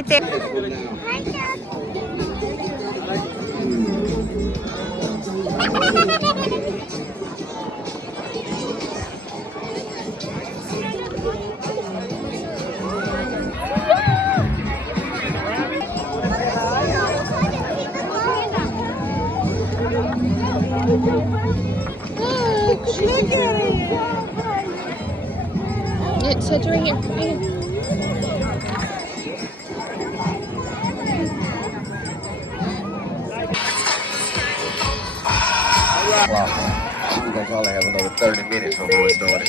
right there. Look at it. It's right here. Right here. We're gonna probably have another 30 minutes before it started.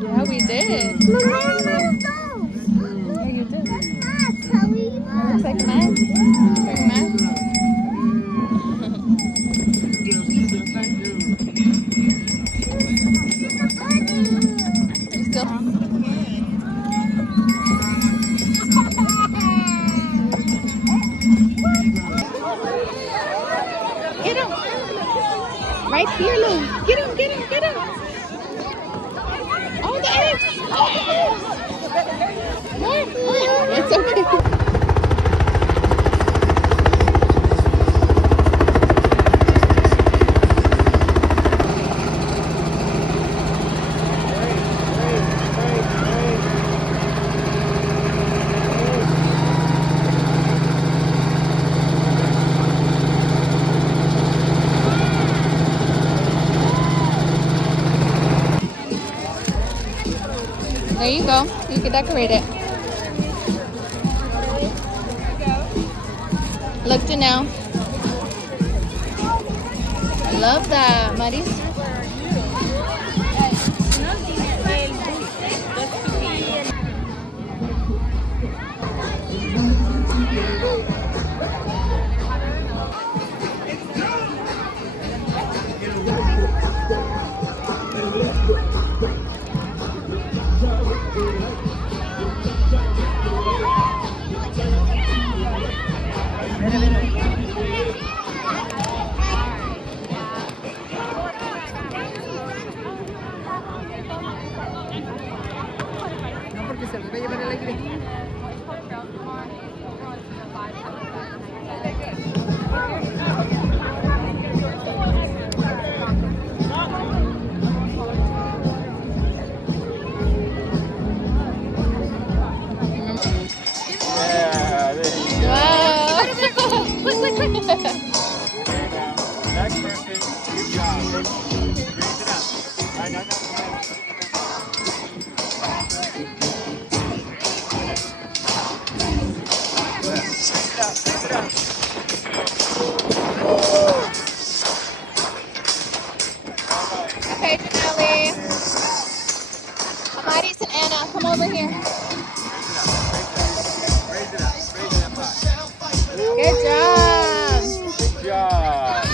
Yeah, we did. Yeah, you did. Looks like mine. Looks like mine. You still. Get him! Right here, Lou. Get him! Get him! Get him! Oh, the eggs! Oh, the eggs! More! More! It's okay. There you go. You can decorate it. Look to now. I love that, Maris. Next person, good job. Raise it up. All right, now. Raise it up. Okay, Janelle. Amaris and Anna, come over here. Raise it up high. Good job. Good job.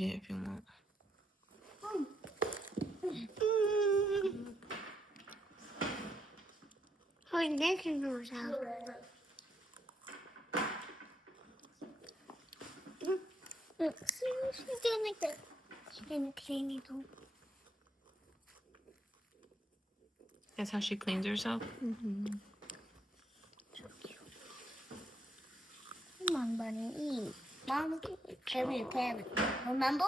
eat it if you want. Oh, this is yours out. Look, see what she's doing like this. She's gonna clean it up. That's how she cleans herself? Come on, Bunny, eat. Mom, carry a parrot. Remember?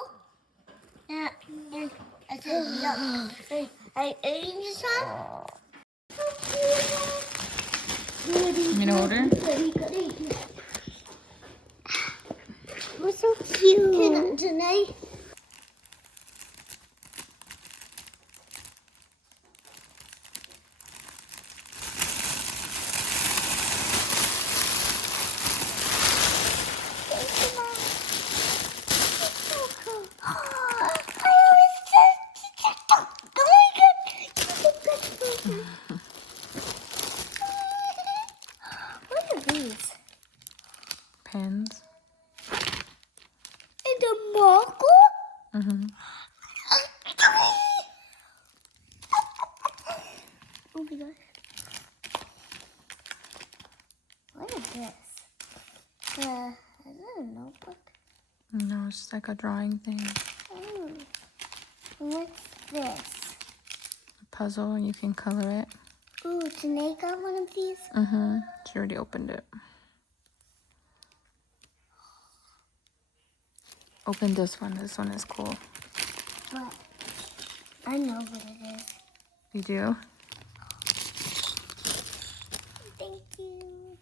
Yeah. And I said, yuck. I ate this one. You want to hold her? We're so cute. Tonight. What are these? Pens. And a marker? Mm-hmm. Oh my gosh. What is this? Is that a notebook? No, it's just like a drawing thing. Oh. What's this? A puzzle, and you can color it. Ooh, Janae got one of these? Mm-hmm. She already opened it. Open this one. This one is cool. What? I know what it is. You do? Thank you.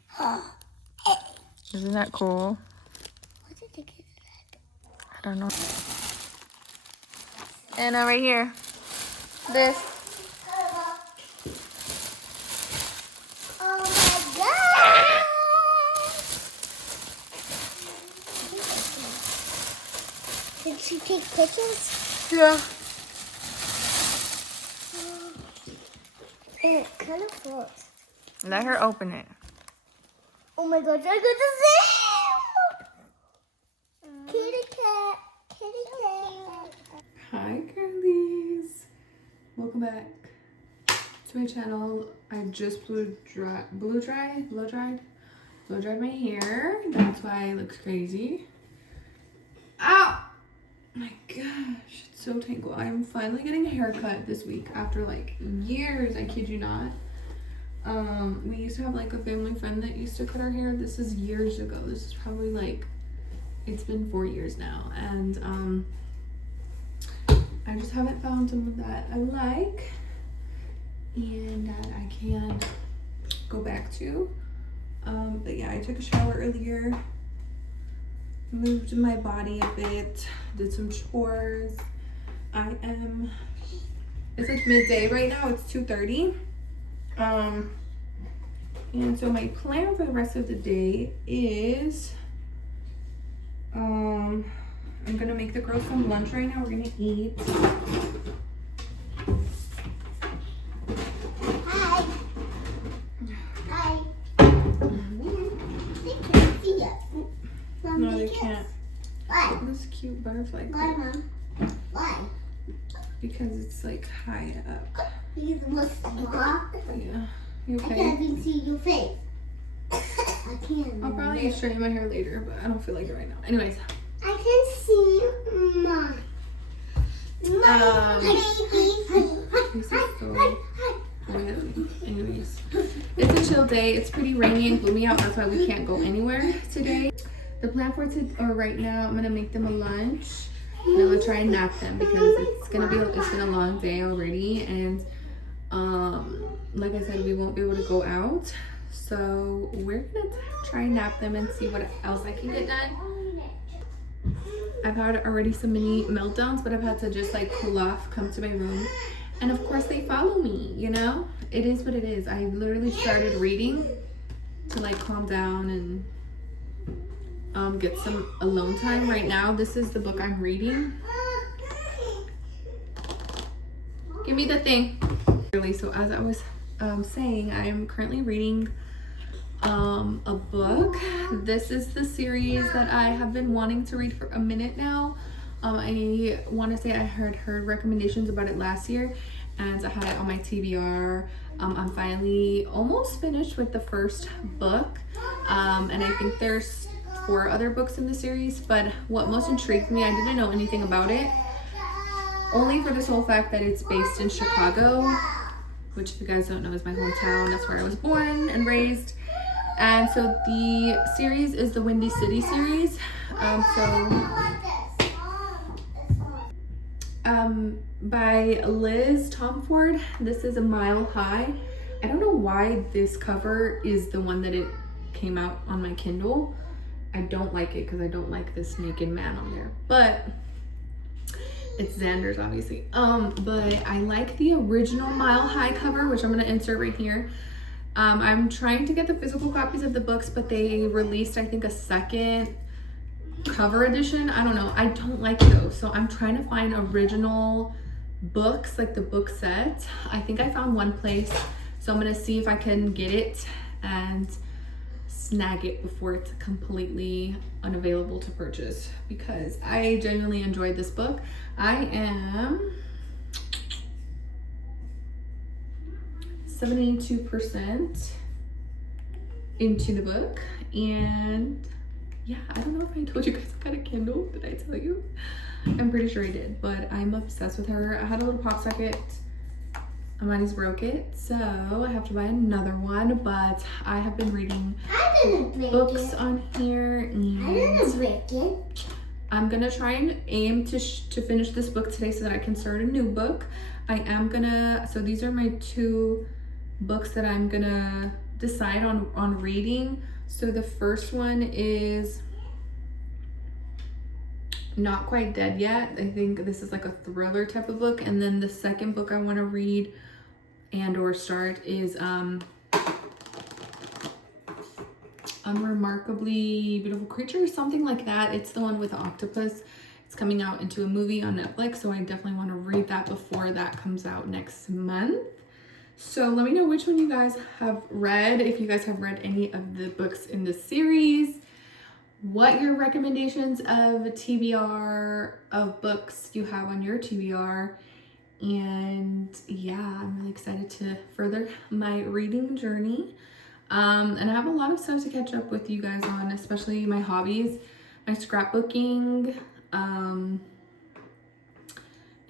Isn't that cool? What did they give that? I don't know. Anna, right here. This. Oh my god! Did she take pictures? Yeah. And it's colorful. Let her open it. Oh my gosh, I got the same! Kitty cat. Kitty cat. Hi girlies, welcome back to my channel. I just blow dried my hair. That's why it looks crazy. Ow! My gosh, it's so tangled. I'm finally getting a haircut this week after like years, I kid you not. We used to have like a family friend that used to cut our hair. This is years ago. This is probably like, it's been 4 years now, and I just haven't found someone that I like and that I can go back to. But yeah, I took a shower earlier, moved my body a bit, did some chores. It's like midday right now, it's 2:30. And so my plan for the rest of the day is, I'm gonna make the girls some lunch right now. We're gonna eat. Hi. Hi. They can't see us. Mom, No, they can't. Why? This cute butterfly. Why, Mom? Why? Because it's like high up. Because it was small. Yeah. You I okay? can't even see your face. I can't. I'll probably straighten my hair later, but I don't feel like it right now. Anyways. I can see Mom. This is so random. Anyways, it's a chill day. It's pretty rainy and gloomy out. That's why we can't go anywhere today. The plan for right now, I'm gonna make them a lunch. And I'm gonna try and nap them because it's been a long day already, and like I said, we won't be able to go out. So we're gonna try and nap them and see what else I can get done. I've had already some mini meltdowns, but I've had to just like cool off, come to my room, and of course they follow me, you know? It is what it is. I literally started reading to like calm down and get some alone time. Right now, this is the book I'm reading. Give me the thing. So as I was saying, I'm currently reading a book. This is the series that I have been wanting to read for a minute now. I want to say I heard recommendations about it last year, and I had it on my TBR. I'm finally almost finished with the first book, and I think there's 4 other books in the series, but what most intrigued me, I didn't know anything about it, only for the sole fact that it's based in Chicago, which if you guys don't know is my hometown. That's where I was born and raised. And so the series is the Windy City series. By Liz Tomford. This is A Mile High. I don't know why this cover is the one that it came out on my Kindle. I don't like it because I don't like this naked man on there, but it's Xander's obviously. But I like the original Mile High cover, which I'm gonna insert right here. I'm trying to get the physical copies of the books, but they released, I think, a second cover edition. I don't know. I don't like those. So I'm trying to find original books, like the book set. I think I found one place. So I'm going to see if I can get it and snag it before it's completely unavailable to purchase, because I genuinely enjoyed this book. I am 72% into the book, and yeah, I don't know if I told you guys I got a Kindle. Did I tell you? I'm pretty sure I did, but I'm obsessed with her. I had a little pop socket. Amani's broke it, so I have to buy another one, but I have been reading books on here, and I'm gonna try and aim to finish this book today so that I can start a new book. So these are my 2 books that I'm gonna decide on reading. So the first one is Not Quite Dead Yet. I think this is like a thriller type of book. And then the second book I want to read and or start is Unremarkably Beautiful Creature, something like that. It's the one with the octopus. It's coming out into a movie on Netflix, so I definitely want to read that before that comes out next month. So let me know which one you guys have read, if you guys have read any of the books in this series, what your recommendations of TBR of books you have on your TBR. And yeah, I'm really excited to further my reading journey. And I have a lot of stuff to catch up with you guys on, especially my hobbies, my scrapbooking,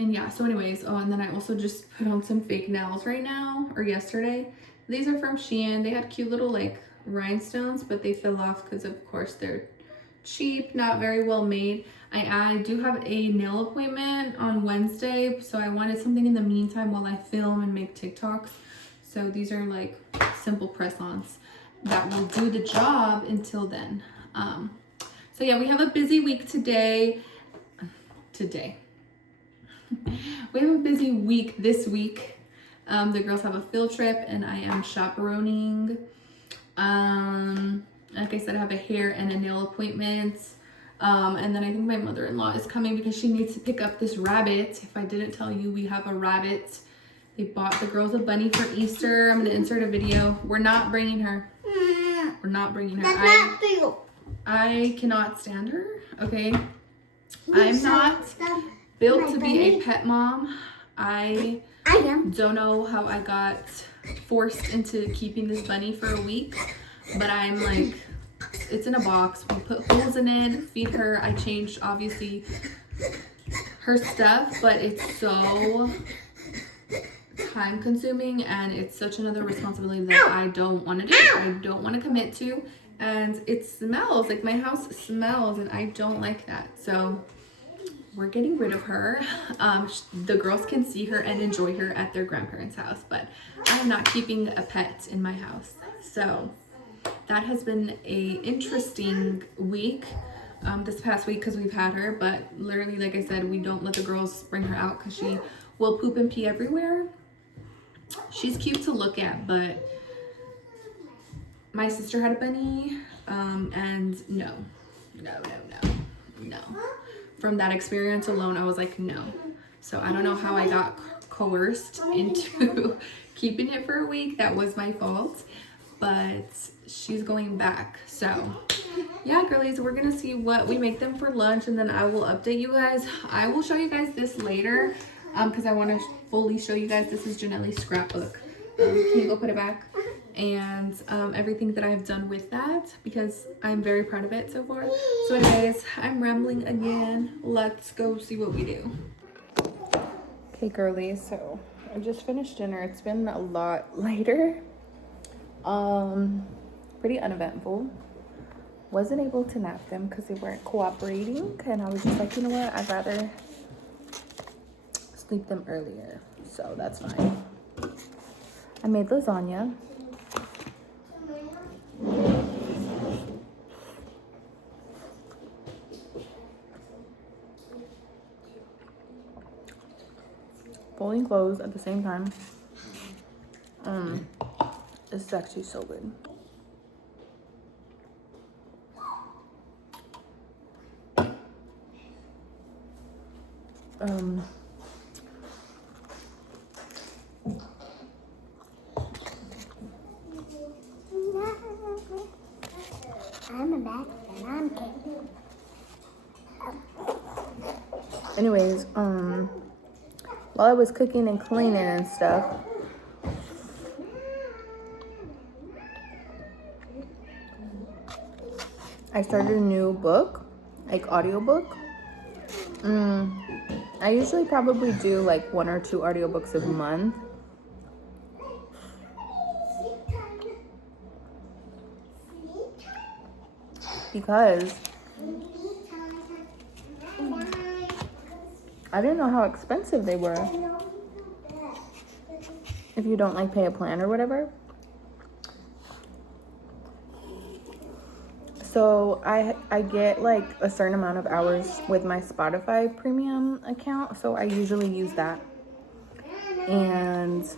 and yeah, so anyways, and then I also just put on some fake nails right now, or yesterday. These are from Shein. They had cute little like rhinestones, but they fell off because of course they're cheap, not very well made. I do have a nail appointment on Wednesday, so I wanted something in the meantime while I film and make TikToks. So these are like simple press-ons that will do the job until then. So yeah, we have a busy week today. We have a busy week this week. The girls have a field trip and I am chaperoning. Like I said, I have a hair and a nail appointment. And then I think my mother-in-law is coming because she needs to pick up this rabbit. If I didn't tell you, we have a rabbit. They bought the girls a bunny for Easter. I'm going to insert a video. We're not bringing her. We're not bringing her. I cannot stand her, okay? I'm not built to be a pet mom. I don't know how I got forced into keeping this bunny for a week, but I'm like, it's in a box. We put holes in it, feed her. I changed, obviously, her stuff, but it's so time consuming and it's such another responsibility that I don't want to do. I don't want to commit to, and it smells, like my house smells, and I don't like that. So we're getting rid of her. The girls can see her and enjoy her at their grandparents' house, but I'm not keeping a pet in my house. So that has been a interesting week, this past week, because we've had her, but literally, like I said, we don't let the girls bring her out because she will poop and pee everywhere. She's cute to look at, but my sister had a bunny, and no. From that experience alone, I was like, no. So I don't know how I got coerced into keeping it for a week. That was my fault. but she's going back. So yeah, girlies, we're gonna see what we make them for lunch, and then I will update you guys. I will show you guys this later because I want to fully show you guys. This is Janelle's scrapbook. Can you go put it back? And everything that I've done with that, because I'm very proud of it so far. So anyways, I'm rambling again. Let's go see what we do. Okay, girlies, so I just finished dinner. It's been a lot later. Pretty uneventful. Wasn't able to nap them because they weren't cooperating, and I was just like, you know what, I'd rather sleep them earlier, so that's fine. I made lasagna. Folding clothes at the same time. This is actually so good. I'm a bad and I'm kidding. Anyways, while I was cooking and cleaning and stuff, I started a new book, like audiobook. I usually probably do like 1 or 2 audiobooks a month. Because I didn't know how expensive they were. If you don't like pay a plan or whatever. So I get like a certain amount of hours with my Spotify premium account. So I usually use that. And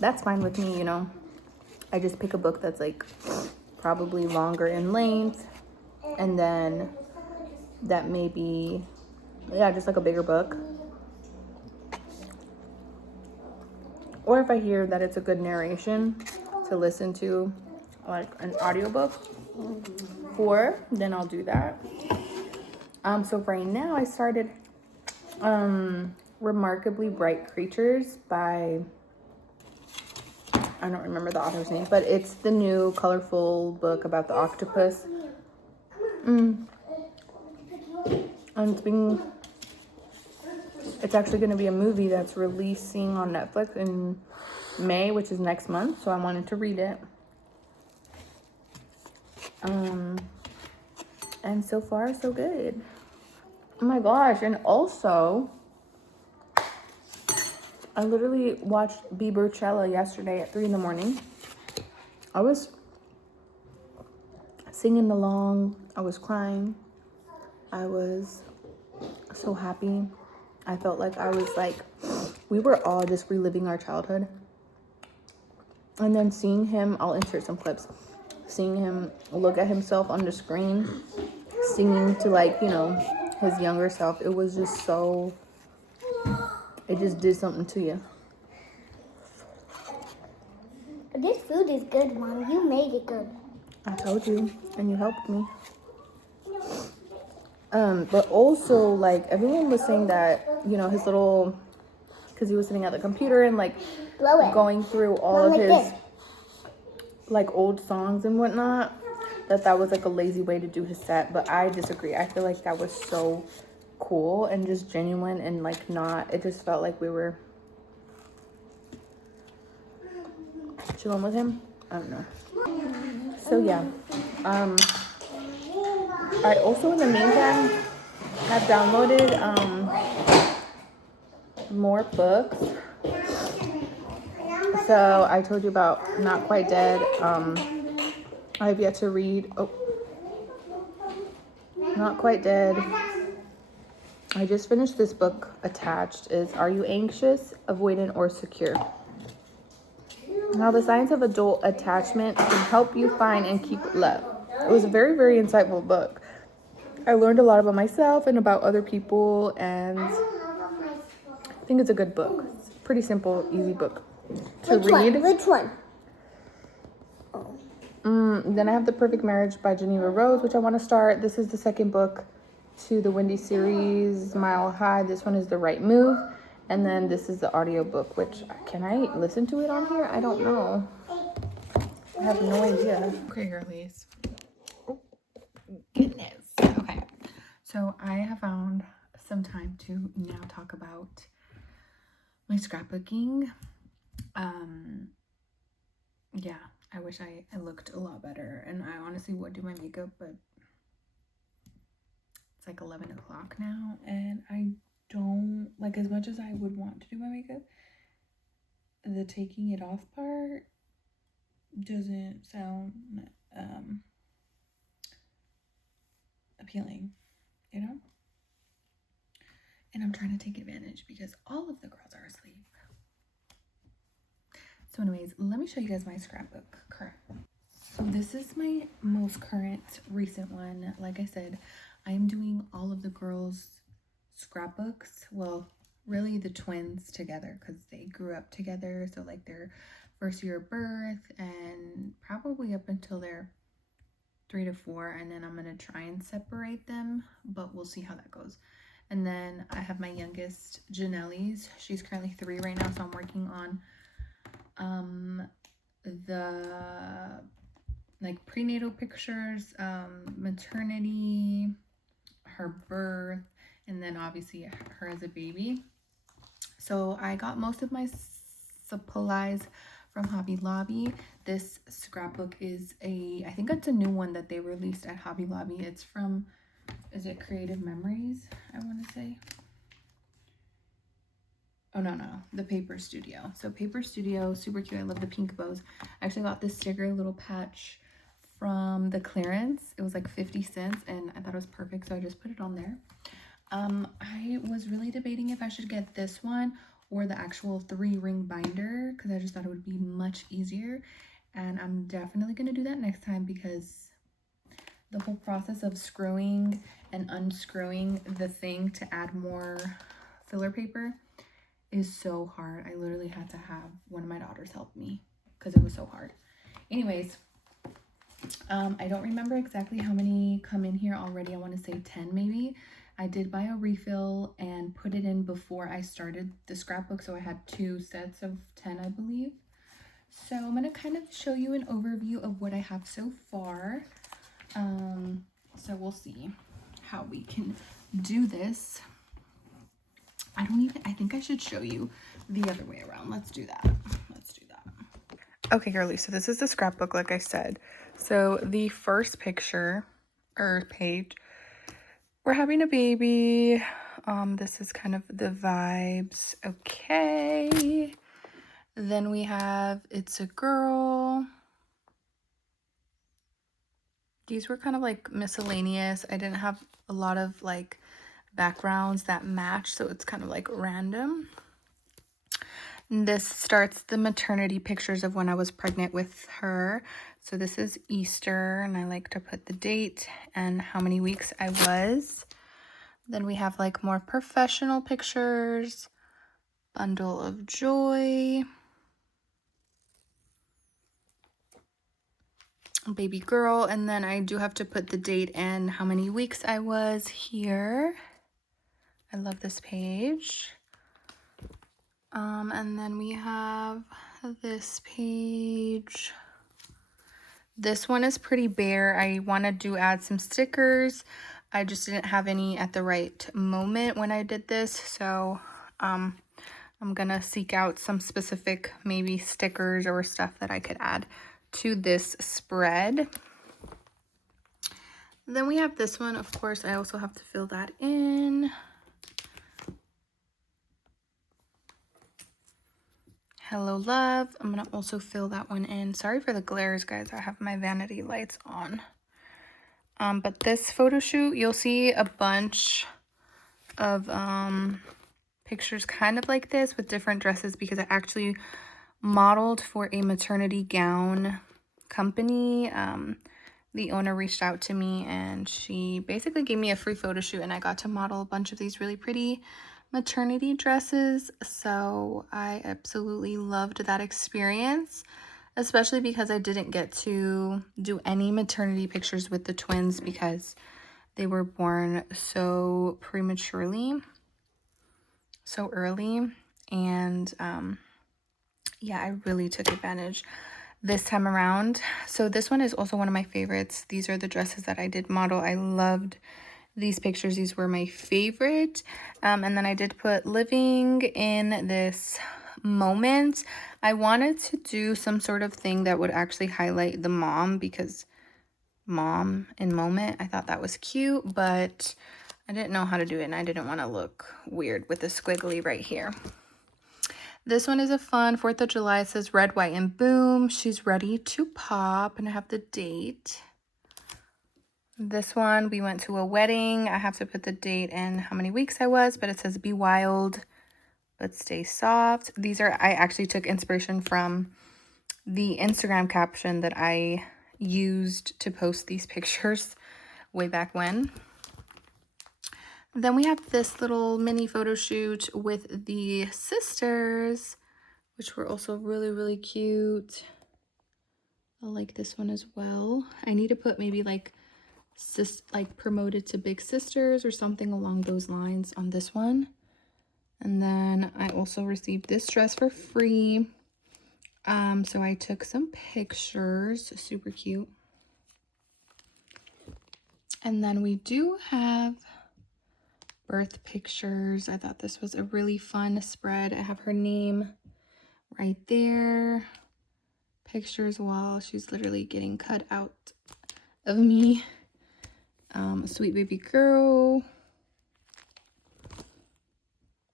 that's fine with me, you know. I just pick a book that's like probably longer in length. And then that may be, yeah, just like a bigger book. Or if I hear that it's a good narration to listen to, like an audiobook for, then I'll do that. So right now I started Remarkably Bright Creatures by, I don't remember the author's name, but it's the new colorful book about the octopus. And it's actually going to be a movie that's releasing on Netflix in May, which is next month. So I wanted to read it. And so far, so good. Oh my gosh. And also, I literally watched Biebercella yesterday at 3 in the morning. I was singing along. I was crying. I was so happy. I felt like I was like, we were all just reliving our childhood. And then seeing him, I'll insert some clips, seeing him look at himself on the screen, singing to like, you know, his younger self. It was just so, it just did something to you. This food is good, Mom. You made it good. I told you, and you helped me. But also, like, everyone was saying that, you know, his little, because he was sitting at the computer and, like, going through all of his, like, old songs and whatnot, that was, like, a lazy way to do his set. But I disagree. I feel like that was so cool and just genuine and, like, not, it just felt like we were chilling with him. I don't know. So, yeah. I also, in the meantime, have downloaded more books. So I told you about Not Quite Dead. I have yet to read. Oh, Not Quite Dead. I just finished this book. Attached is Are You Anxious, Avoidant, or Secure? How the Science of Adult Attachment Can Help You Find and Keep Love. It was a very, very insightful book. I learned a lot about myself and about other people, and I think it's a good book. It's a pretty simple, easy book to read. Which one? Oh. Then I have The Perfect Marriage by Geneva Rose, which I want to start. This is the second book to the Wendy series, Mile High. This one is The Right Move. And then this is the audiobook, which, can I listen to it on here? I don't know. I have no idea. Okay, girlies. Oh, goodness. Okay. So I have found some time to now talk about my scrapbooking. Yeah, I wish I looked a lot better, and I honestly would do my makeup, but it's like 11 o'clock now, and I don't, like, as much as I would want to do my makeup, the taking it off part doesn't sound appealing, you know? And I'm trying to take advantage because all of the girls are asleep. So anyways, let me show you guys my scrapbook current. So this is my most current recent one. Like I said, I'm doing all of the girls' scrapbooks. Well, really the twins together because they grew up together. So like their first year of birth and probably up until their 3 to 4. And then I'm going to try and separate them, but we'll see how that goes. And then I have my youngest, Janelle's. She's currently 3 right now. So I'm working on the like prenatal pictures, maternity, her birth, and then obviously her as a baby. So I got most of my supplies from Hobby Lobby. This scrapbook is I think it's a new one that they released at Hobby Lobby. It's from, is it Creative Memories, I want to say? Oh, no, the Paper Studio. So Paper Studio, super cute. I love the pink bows. I actually got this sticker little patch from the clearance. It was like 50 cents and I thought it was perfect, so I just put it on there. I was really debating if I should get this one or the actual 3-ring binder because I just thought it would be much easier, and I'm definitely going to do that next time because the whole process of screwing and unscrewing the thing to add more filler paper is so hard. I literally had to have one of my daughters help me because it was so hard. Anyways, I don't remember exactly how many come in here already. I want to say 10 maybe. I did buy a refill and put it in before I started the scrapbook, so I had 2 sets of 10, I believe. So I'm going to kind of show you an overview of what I have so far. So we'll see how we can do this. I think I should show you the other way around. Let's do that. Okay, girly, so this is the scrapbook, like I said. So the first picture or page, we're having a baby. This is kind of the vibes. Okay. Then we have It's a Girl. These were kind of like miscellaneous. I didn't have a lot of like backgrounds that match, so it's kind of like random. This starts the maternity pictures of when I was pregnant with her. So this is Easter, and I like to put the date and how many weeks I was. Then we have like more professional pictures, bundle of joy, baby girl, and then I do have to put the date and how many weeks I was here. I love this page. And then we have this page. This one is pretty bare. I wanted to add some stickers. I just didn't have any at the right moment when I did this. So I'm gonna seek out some specific maybe stickers or stuff that I could add to this spread. Then we have this one. Of course, I also have to fill that in. Hello, love. I'm gonna also fill that one in. Sorry for the glares, guys. I have my vanity lights on. But this photo shoot, you'll see a bunch of pictures kind of like this with different dresses because I actually modeled for a maternity gown company. The owner reached out to me and she basically gave me a free photo shoot, and I got to model a bunch of these really pretty maternity dresses. So I absolutely loved that experience, especially because I didn't get to do any maternity pictures with the twins because they were born so prematurely, so early. And yeah, I really took advantage this time around. So this one is also one of my favorites. These are the dresses that I did model. I loved these pictures. These were my favorite. And then I did put living in this moment. I wanted to do some sort of thing that would actually highlight the mom, because mom in moment, I thought that was cute, but I didn't know how to do it and I didn't want to look weird with the squiggly right here. This one is a fun 4th of July. It says red, white, and boom. She's ready to pop, and I have the date. This one, we went to a wedding. I have to put the date and how many weeks I was, but it says be wild, but stay soft. These are, I actually took inspiration from the Instagram caption that I used to post these pictures way back when. Then we have this little mini photo shoot with the sisters, which were also really, really cute. I like this one as well. I need to put maybe like promoted to big sisters or something along those lines on this one. And then I also received this dress for free. So I took some pictures, super cute. And then we do have birth pictures. I thought this was a really fun spread. I have her name right there. Pictures while she's literally getting cut out of me. Sweet baby girl.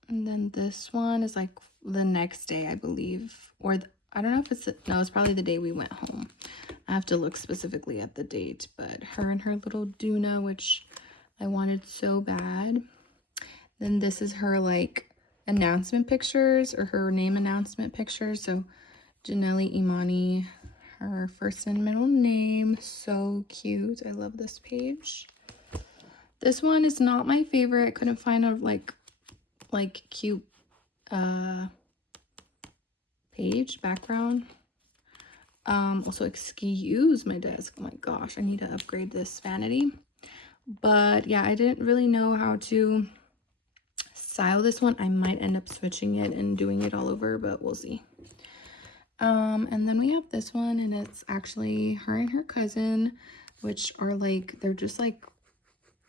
And then this one is like the next day, I believe. Or I don't know if it's, no, it's probably the day we went home. I have to look specifically at the date. But her and her little Duna, which I wanted so bad. Then this is her like announcement pictures, or her name announcement pictures. So Janelle Imani, her first and middle name. So cute. I love this page. This one is not my favorite. I couldn't find a like cute page background. Also, excuse my desk. Oh my gosh, I need to upgrade this vanity. But yeah, I didn't really know how to style this one. I might end up switching it and doing it all over, but we'll see. And then we have this one, and it's actually her and her cousin, which are like, they're just like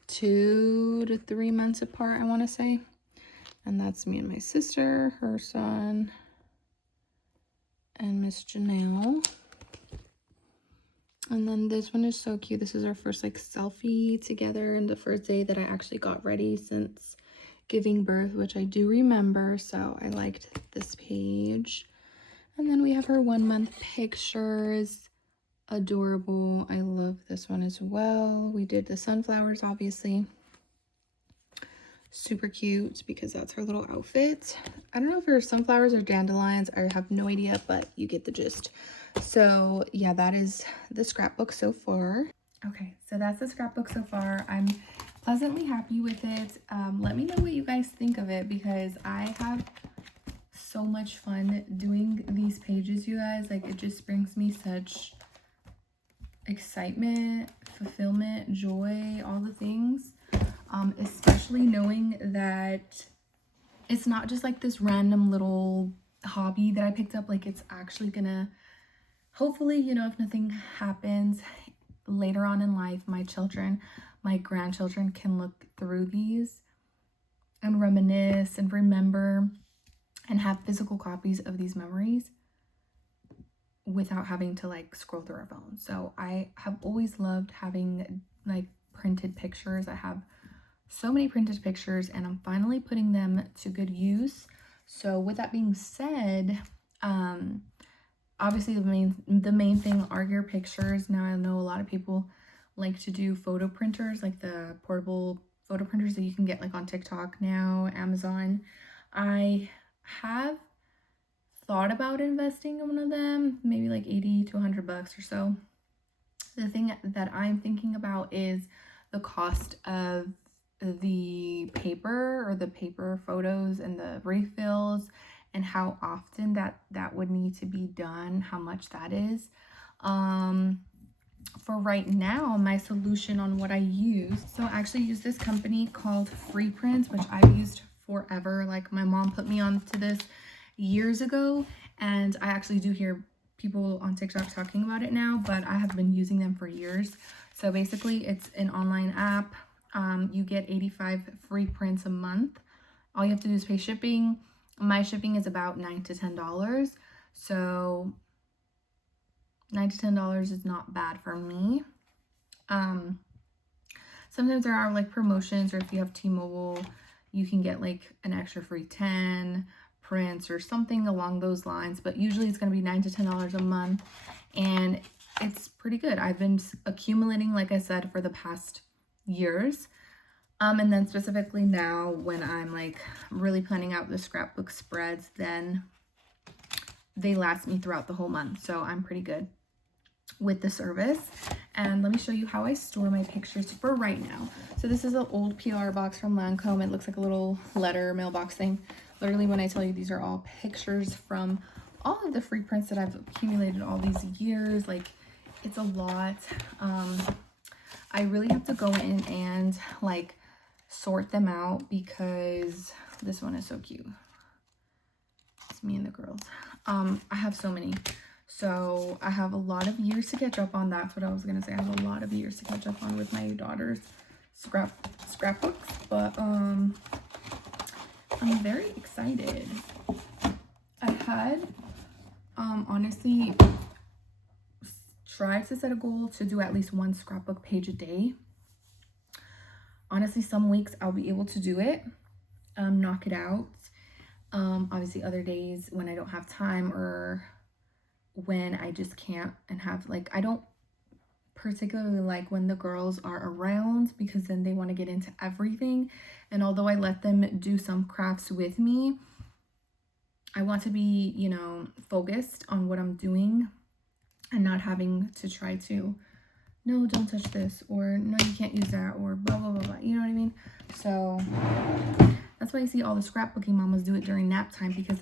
2 to 3 months apart, I want to say. And that's me and my sister, her son, and Miss Janelle. And then this one is so cute. This is our first like selfie together, and the first day that I actually got ready since giving birth, which I do remember. So I liked this page. And then we have her 1 month pictures. Adorable. I love this one as well. We did the sunflowers, obviously. Super cute because that's her little outfit. I don't know if they're sunflowers or dandelions. I have no idea, but you get the gist. So yeah, that is the scrapbook so far. Okay, so that's the scrapbook so far. I'm pleasantly happy with it. Let me know what you guys think of it, because I have so much fun doing these pages, you guys. Like, it just brings me such excitement, fulfillment, joy, all the things. Especially knowing that it's not just like this random little hobby that I picked up. Like, it's actually gonna, hopefully, you know, if nothing happens later on in life, my children, my grandchildren can look through these and reminisce and remember and have physical copies of these memories without having to like scroll through our phone. So I have always loved having like printed pictures. I have so many printed pictures, and I'm finally putting them to good use. So with that being said, obviously the main thing are your pictures. Now, I know a lot of people like to do photo printers, like the portable photo printers that you can get like on TikTok now, Amazon. I have thought about investing in one of them, maybe like 80 to 100 bucks or so. The thing that I'm thinking about is the cost of the paper, or the paper photos and the refills and how often that would need to be done, how much that is. For right now, my solution on what I use, so I actually use this company called Free Prints, which I've used forever. Like, my mom put me onto this years ago, and I actually do hear people on TikTok talking about it now, but I have been using them for years. So basically, it's an online app. You get 85 free prints a month. All you have to do is pay shipping. My shipping is about $9 to $10. So $9 to $10 is not bad for me. Sometimes there are like promotions, or if you have T-Mobile, you can get like an extra free 10 prints or something along those lines, but usually it's going to be $9 to $10 a month, and it's pretty good. I've been accumulating, like I said, for the past years. And then specifically now, when I'm like really planning out the scrapbook spreads, then they last me throughout the whole month. So I'm pretty good with the service. And let me show you how I store my pictures for right now. So this is an old PR box from Lancome. It looks like a little letter mailbox thing. Literally, when I tell you, these are all pictures from all of the free prints that I've accumulated all these years. Like, it's a lot. I really have to go in and like sort them out, because this one is so cute. It's me and the girls. I have so many. So I have a lot of years to catch up on. That's what I was gonna say. I have a lot of years to catch up on with my daughter's scrapbooks. But I'm very excited. I had honestly tried to set a goal to do at least one scrapbook page a day. Honestly, some weeks I'll be able to do it, knock it out. Obviously other days when I don't have time, or when I just can't, and have like, I don't particularly like when the girls are around, because then they want to get into everything. And although I let them do some crafts with me, I want to be, you know, focused on what I'm doing, and not having to try to, no, don't touch this, or no, you can't use that, or blah, blah, blah, blah. You know what I mean? So that's why you see all the scrapbooking mamas do it during nap time, because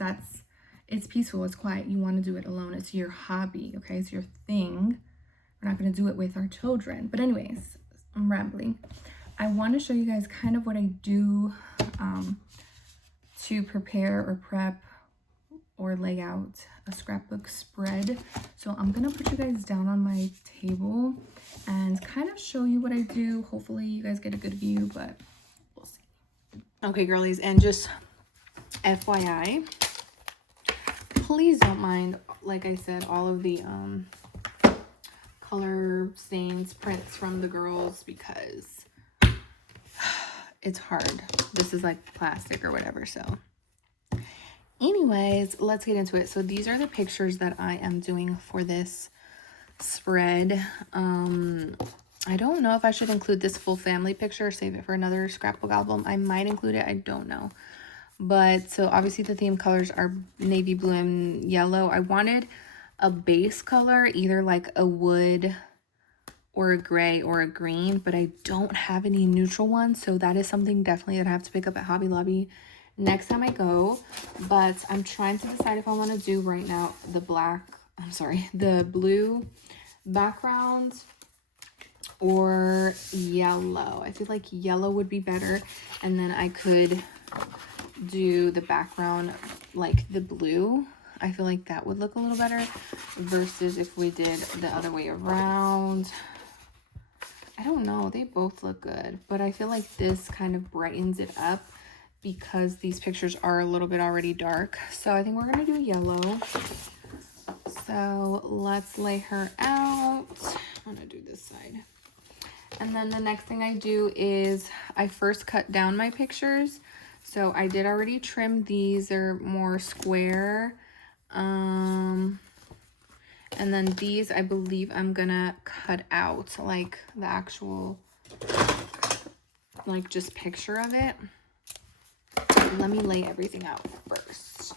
it's peaceful, it's quiet. You want to do it alone. It's your hobby, okay? It's your thing. We're not going to do it with our children. But anyways, I'm rambling. I want to show you guys kind of what I do to prepare or prep or lay out a scrapbook spread. So I'm gonna put you guys down on my table and kind of show you what I do. Hopefully you guys get a good view, but we'll see. Okay, girlies, and just FYI, please don't mind, like I said, all of the color stains, prints from the girls, because it's hard. This is like plastic or whatever. So anyways, let's get into it. So these are the pictures that I am doing for this spread. I don't know if I should include this full family picture or save it for another scrapbook album. I might include it, I don't know. But so obviously the theme colors are navy blue and yellow. I wanted a base color, either like a wood or a gray or a green, but I don't have any neutral ones. So that is something definitely that I have to pick up at Hobby Lobby next time I go. But I'm trying to decide if I want to do right now the the blue background or yellow. I feel like yellow would be better, and then I could do the background like the blue. I feel like that would look a little better versus if we did the other way around. I don't know, they both look good, but I feel like this kind of brightens it up because these pictures are a little bit already dark. So I think we're gonna do yellow. So let's lay her out. I'm gonna do this side. And then the next thing I do is I first cut down my pictures. So I did already trim these. They're more square. And then these, I believe I'm gonna cut out like the actual, like just picture of it. Let me lay everything out first,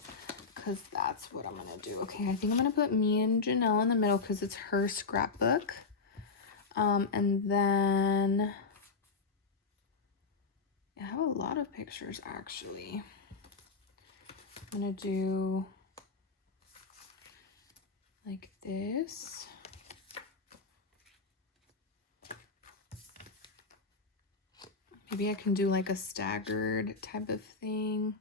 because that's what I'm gonna do. Okay, I think I'm gonna put me and Janelle in the middle because it's her scrapbook. And then I have a lot of pictures actually. I'm gonna do like this. Maybe I can do like a staggered type of thing.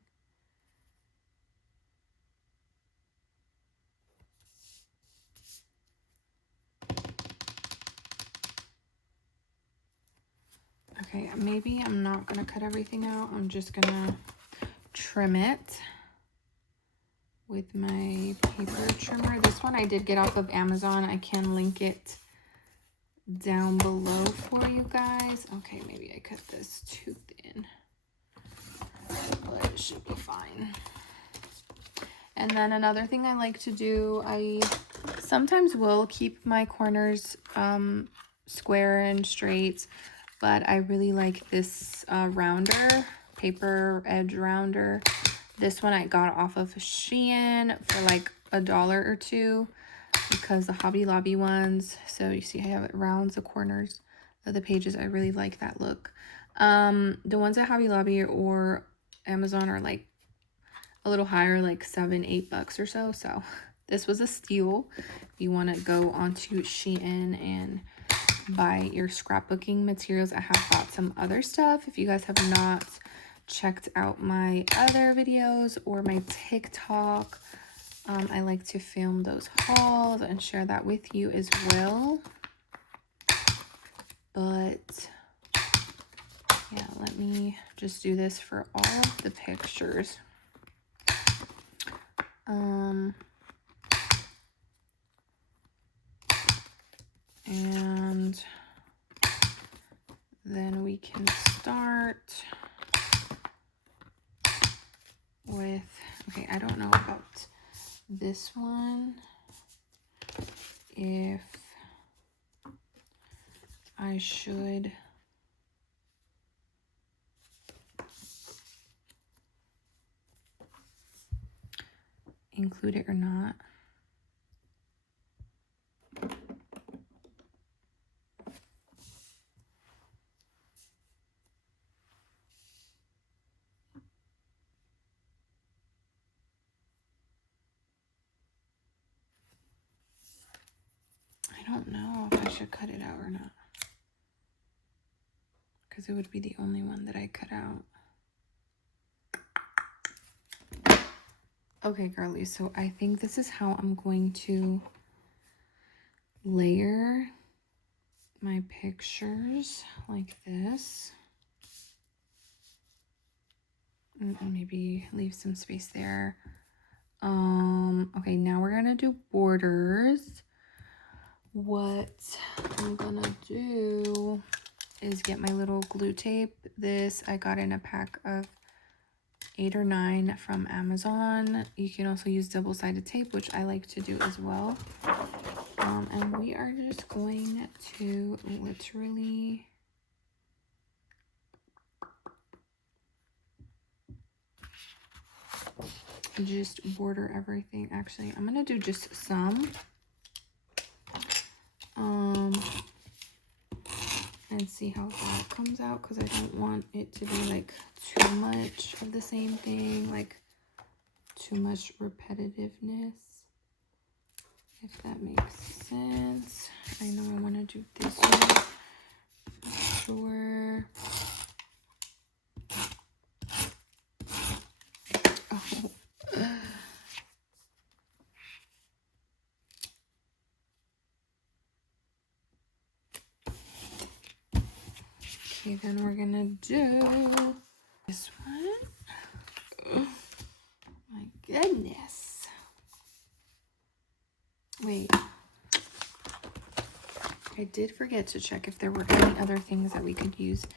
Okay, maybe I'm not gonna cut everything out. I'm just gonna trim it with my paper trimmer. This one I did get off of Amazon. I can link it down below for you guys. Okay, maybe I cut this too thin, but it should be fine. And then another thing I like to do, I sometimes will keep my corners square and straight, but I really like this rounder, paper edge rounder. This one I got off of Shein for like $1 or $2 because the Hobby Lobby ones, so you see how it rounds the corners of the pages. I really like that look. The ones at Hobby Lobby or Amazon are like a little higher, like $7-8 or so. So this was a steal. If you want to go onto Shein and buy your scrapbooking materials, I have bought some other stuff. If you guys have not checked out my other videos or my TikTok, I like to film those hauls and share that with you as well. But yeah, let me just do this for all of the pictures. And then we can start with, okay, I don't know about this one, if I should include it or not. I don't know if I should cut it out or not, because it would be the only one that I cut out. Okay, girlies, so I think this is how I'm going to layer my pictures, like this. And maybe leave some space there. Okay, now we're gonna do borders. What I'm gonna do is get my little glue tape. This I got in a pack of 8 or 9 from Amazon. You can also use double-sided tape, which I like to do as well. And we are just going to literally just border everything. Actually, I'm gonna do just some. And see how that comes out, because I don't want it to be like too much of the same thing, like too much repetitiveness, if that makes sense. I know I want to do this one for sure. Oh. Okay, then we're gonna do this one. Oh, my goodness. Wait. I did forget to check if there were any other things that we could use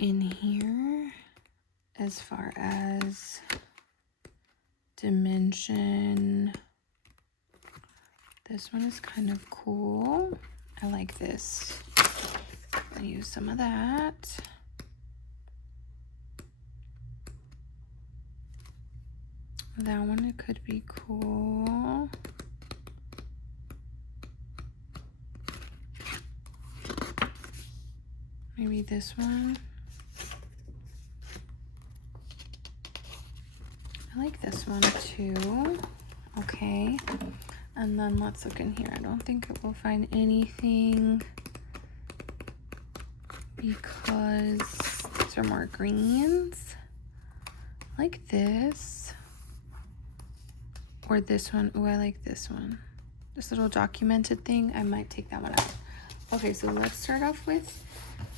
in here as far as dimension. This one is kind of cool. I like this. I'll use some of that. That one, it could be cool. Maybe this one. I like this one too. Okay. And then let's look in here. I don't think it will find anything because these are more greens. Like this. Or this one. Oh, I like this one. This little documented thing. I might take that one out. Okay, so let's start off with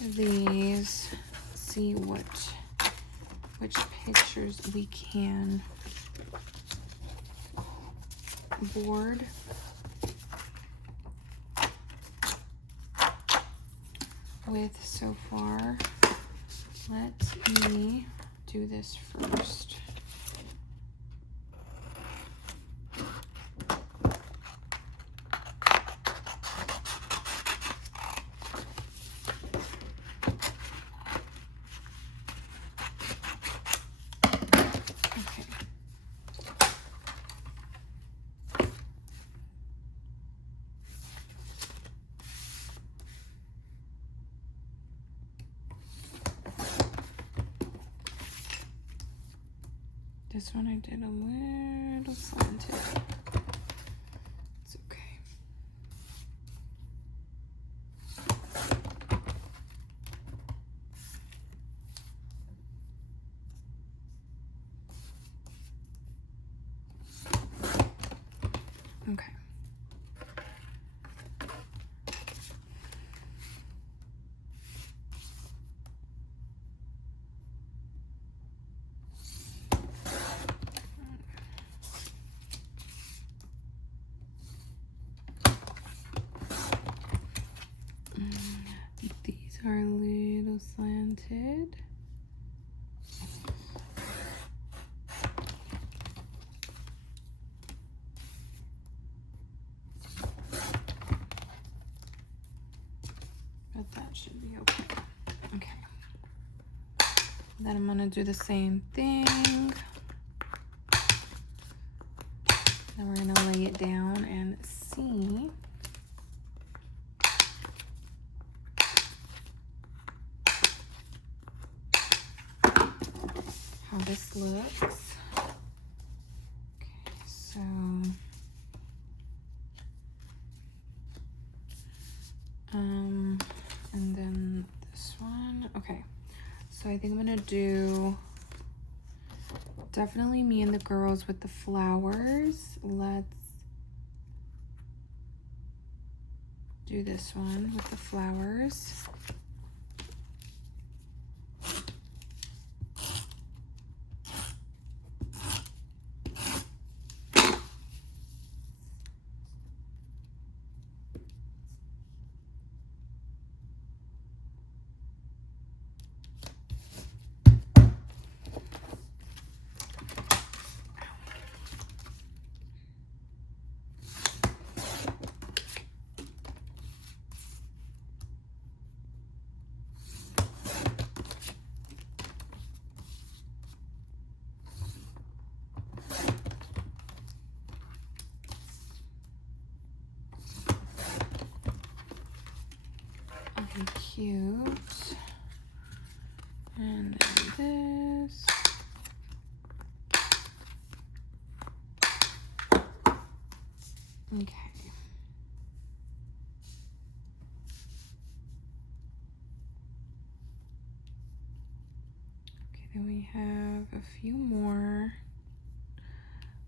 these. See which pictures we can board. With so far. Let me do this first. This one I did a little slanted. It's okay. Okay. These are a little slanted. But that should be okay. Okay. Then I'm gonna do the same thing. Then we're gonna lay it down and see how this looks. Okay, so and then this one. Okay, so I think I'm gonna do definitely me and the girls with the flowers. Let's do this one with the flowers. Cute. And then this. Okay. Okay, then we have a few more.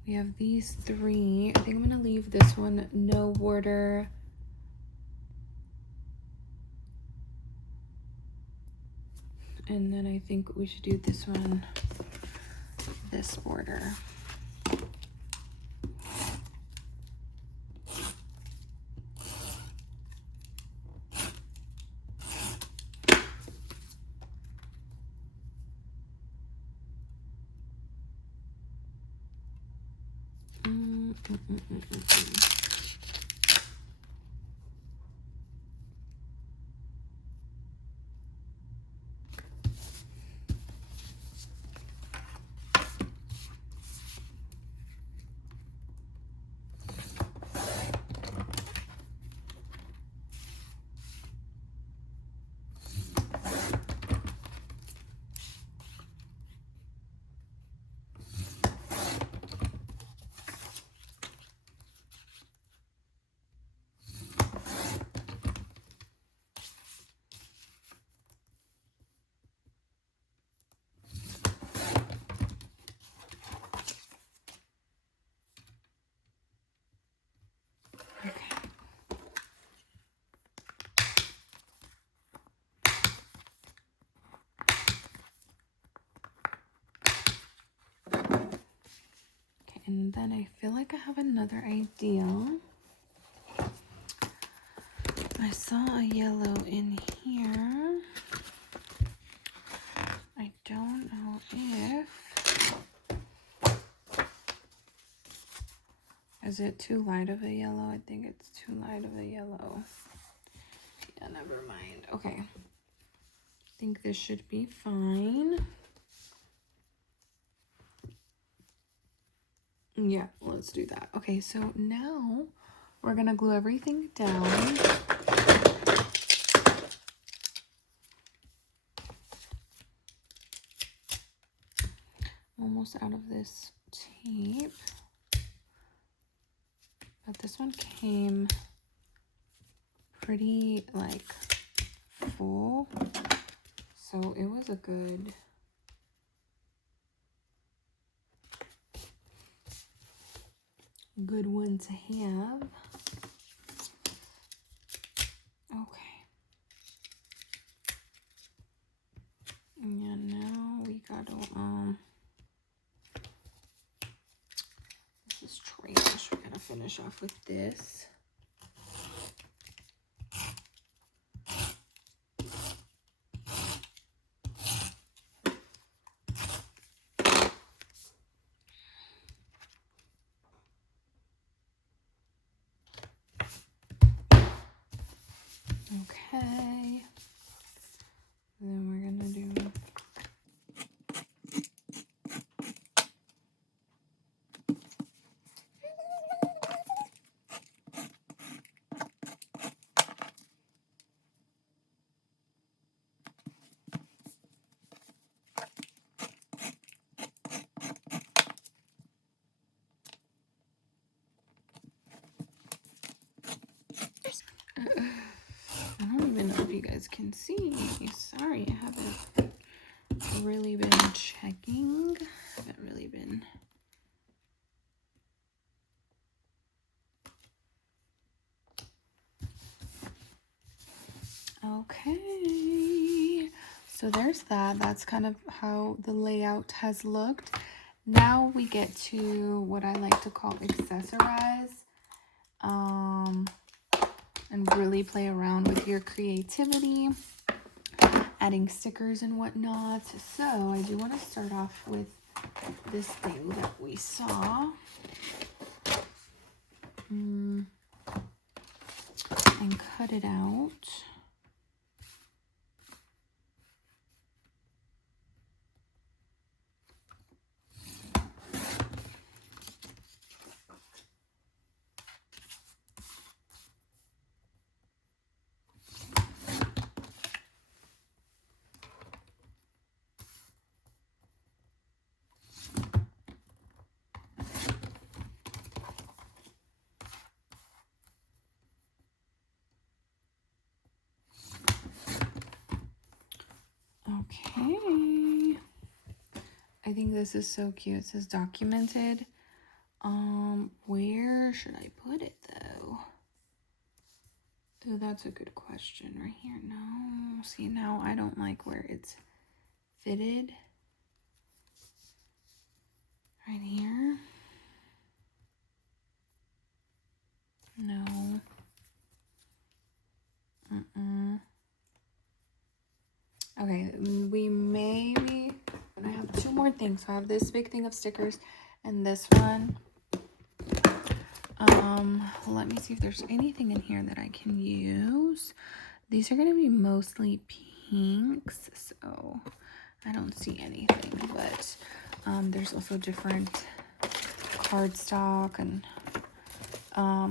We have these three. I think I'm gonna leave this one no border. And then I think we should do this one, this border. and then I feel like I have another idea. I saw a yellow in here. I don't know if... Is it too light of a yellow? I think it's too light of a yellow. Yeah, never mind. Okay. I think this should be fine. Yeah, let's do that. Okay, so now we're gonna glue everything down. Almost out of this tape. But this one came pretty like full. So it was a good one to have. Okay. Yeah, now we gotta this is trash. We gotta finish off with this. Okay. Then we're gonna do I don't even know if you guys can see. Sorry, I haven't really been checking. Haven't really been. Okay. So there's that. That's kind of how the layout has looked. Now we get to what I like to call accessorize. And really play around with your creativity, adding stickers and whatnot. So I do want to start off with this thing that we saw. And cut it out. Okay. I think this is so cute. It says documented. Where should I put it though? Oh, that's a good question. Right here. No. See, now I don't like where it's fitted. Right here. No. Okay, we maybe, I have two more things. So I have this big thing of stickers and this one. Let me see if there's anything in here that I can use. These are going to be mostly pinks, so I don't see anything, but there's also different cardstock and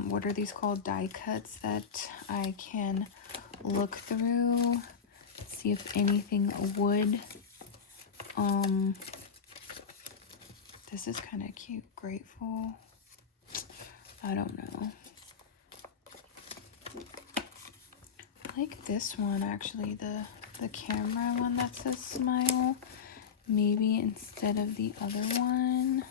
what are these called, die cuts that I can look through, see if anything would. This is kind of cute. Grateful. I don't know. I like this one actually, the camera one that says smile. Maybe instead of the other one.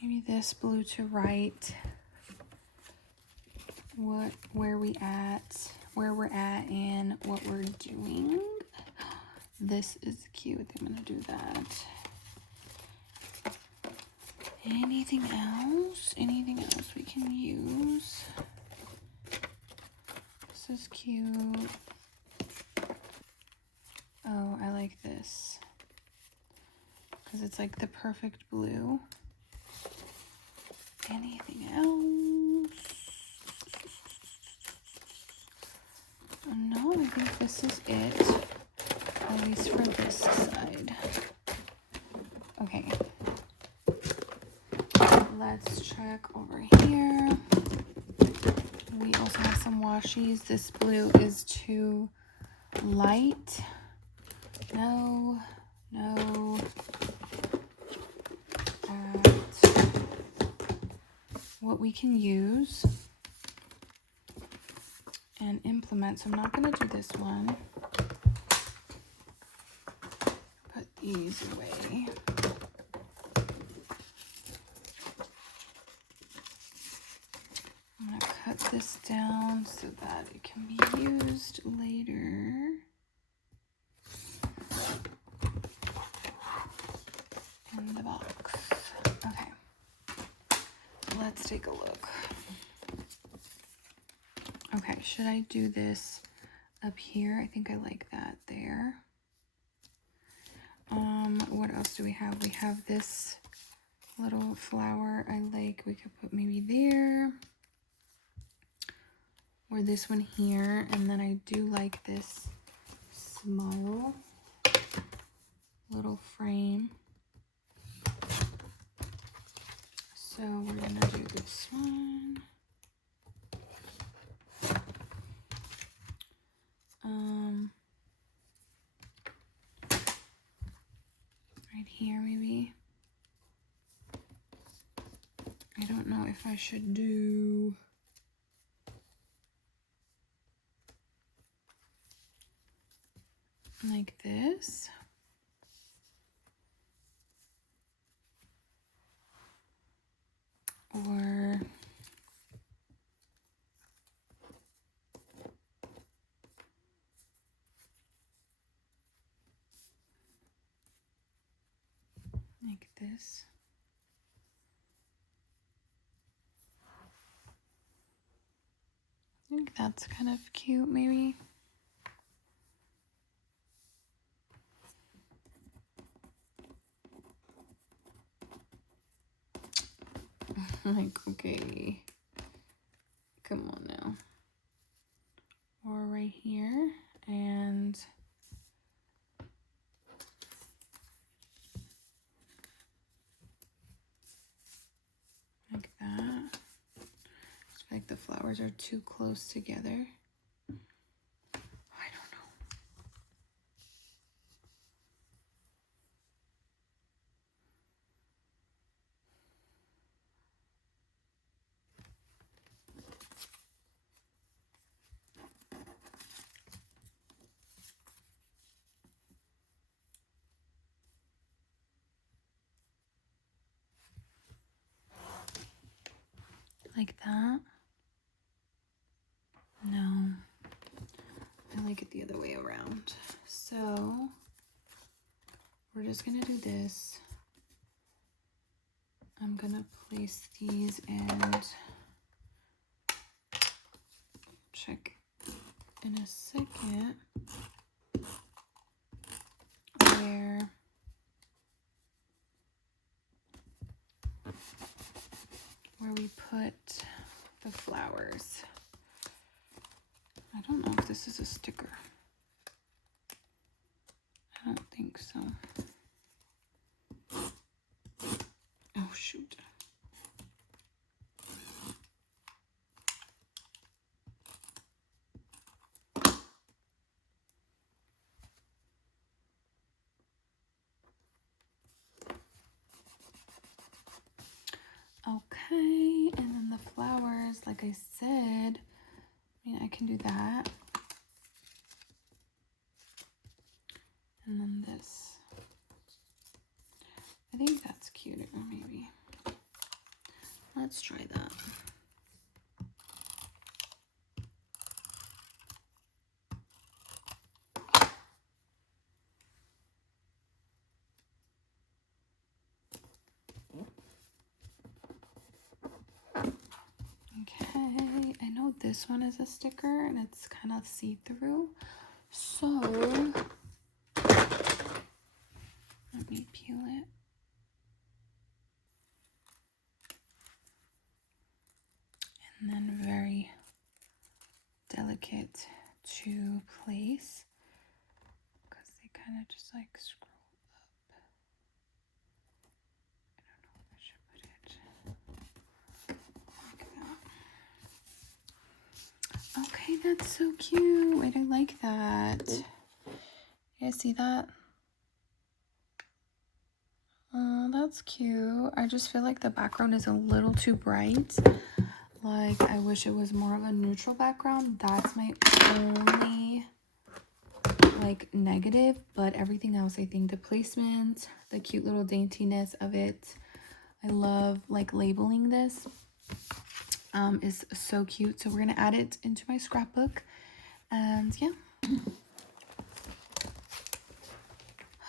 Maybe this blue to right. Where we're at and what we're doing. This is cute. I'm gonna do that. Anything else? Anything else we can use? This is cute. Oh, I like this. Because it's like the perfect blue. Anything else? No, I think this is it. At least for this side. Okay. Let's check over here. We also have some washies. This blue is too light. No. What we can use and implement. So I'm not going to do this one. Put these away. I'm going to cut this down so that it can be used later. In the box. Okay. Let's take a look. Okay, should I do this up here? I think I like that there. What else do we have? We have this little flower I like. We could put maybe there. Or this one here. And then I do like this smile little frame. So we're gonna do this one. Right here maybe. I don't know if I should do like this. Or like this. I think that's kind of cute, maybe. Like, okay. Come on now. Or right here, and like that. I feel like the flowers are too close together. I don't know. Like that? No. I like it the other way around. So we're just gonna do this. I'm gonna place these and check in a second where we put the flowers. I don't know if this is a sticker. I don't think so. Oh shoot. Okay, and then the flowers, like I said, I mean, I can do that. And then this. I think that's cuter, maybe. Let's try that. this one is a sticker and it's kind of see-through. So let me peel it. And then very delicate to place because they kind of just like scroll up. I don't know if I should put it like that. Okay, that's so cute. Wait, I like that. You guys see that? Oh, that's cute. I just feel like the background is a little too bright. Like, I wish it was more of a neutral background. That's my only, like, negative. But everything else, I think the placement, the cute little daintiness of it. I love, like, labeling this. Is so cute. So we're going to add it into my scrapbook. And, yeah.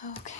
Okay.